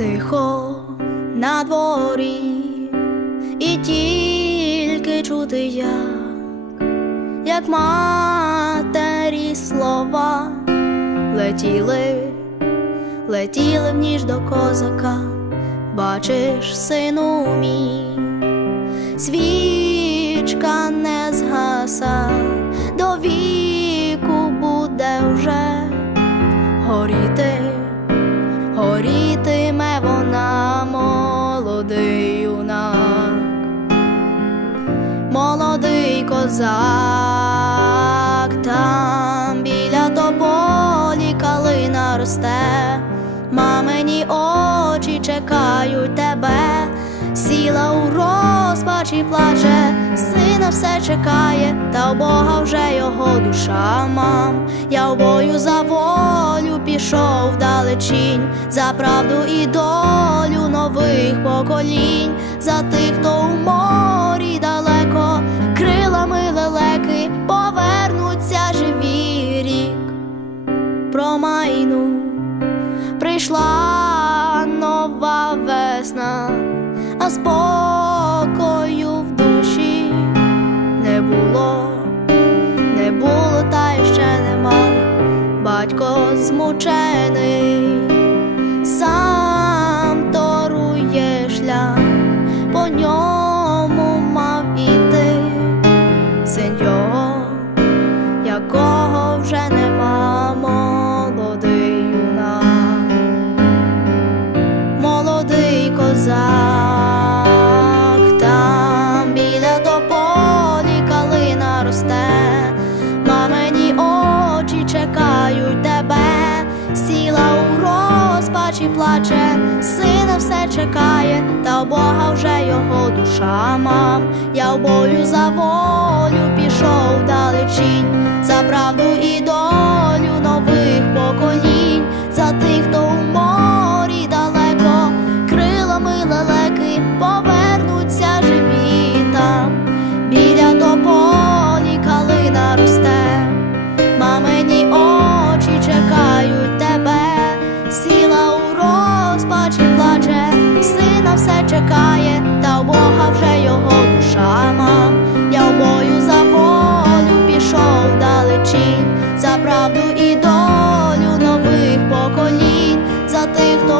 Тихо на дворі, і тільки чути як, як матері слова летіли, летіли в ніж до козака, бачиш, сину мій, свічка молодий козак, там біля тополі калина росте, мамині очі чекають тебе, сіла у розпачі плаче, сина все чекає, та у Бога вже його душа мам. Я в бою за волю пішов вдалечінь, за правду і долю нових поколінь, за тих, хто у Промайну прийшла нова весна, а спокою в душі не було, не було, та ще нема. Батько змучений, плаче, сина все чекає, та у Бога вже його душа мам. Я в бою все чекає, та у Бога вже його душа мам. Я в бою за волю пішов далечінь, за правду і долю нових поколінь, за тих, хто.